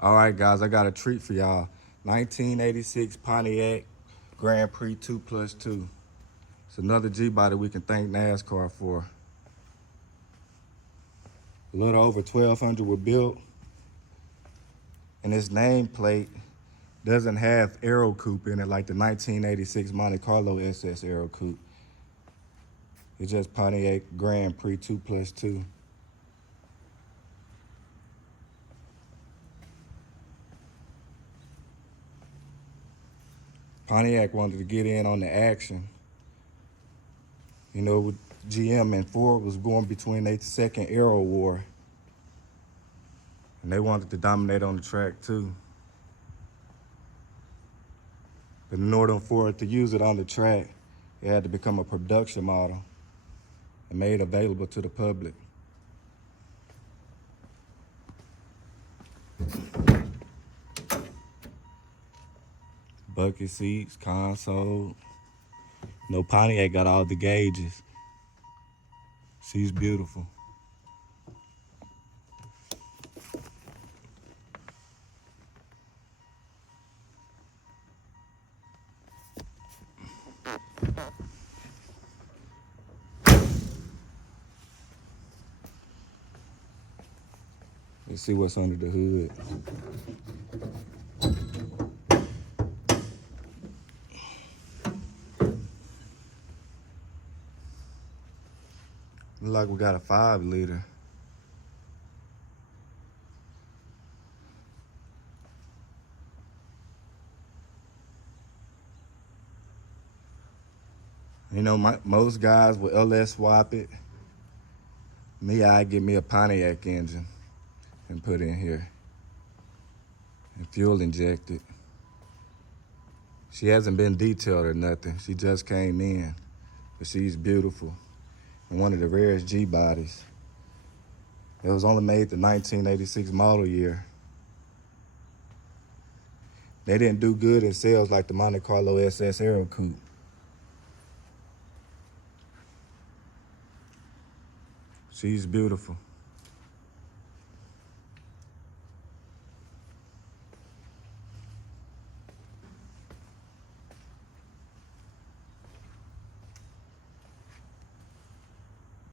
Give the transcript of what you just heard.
All right, guys, I got a treat for y'all. 1986 Pontiac Grand Prix 2+2. It's another G-body we can thank NASCAR for. A little over 1,200 were built, and its nameplate doesn't have Aero Coupe in it like the 1986 Monte Carlo SS Aero Coupe. It's just Pontiac Grand Prix 2+2. Pontiac wanted to get in on the action. You know, with GM and Ford was going between their second Aero war. And they wanted to dominate on the track too. But in order for it to use it on the track, it had to become a production model and made available to the public. Bucket seats, console. No, Pontiac got all the gauges. She's beautiful. Let's see what's under the hood. Look like we got a 5-liter. You know, most guys will LS swap it. Me, I'd get me a Pontiac engine and put in here and fuel inject it. She hasn't been detailed or nothing. She just came in, but she's beautiful and one of the rarest G-bodies. It was only made the 1986 model year. They didn't do good in sales like the Monte Carlo SS Aero Coupe. She's beautiful.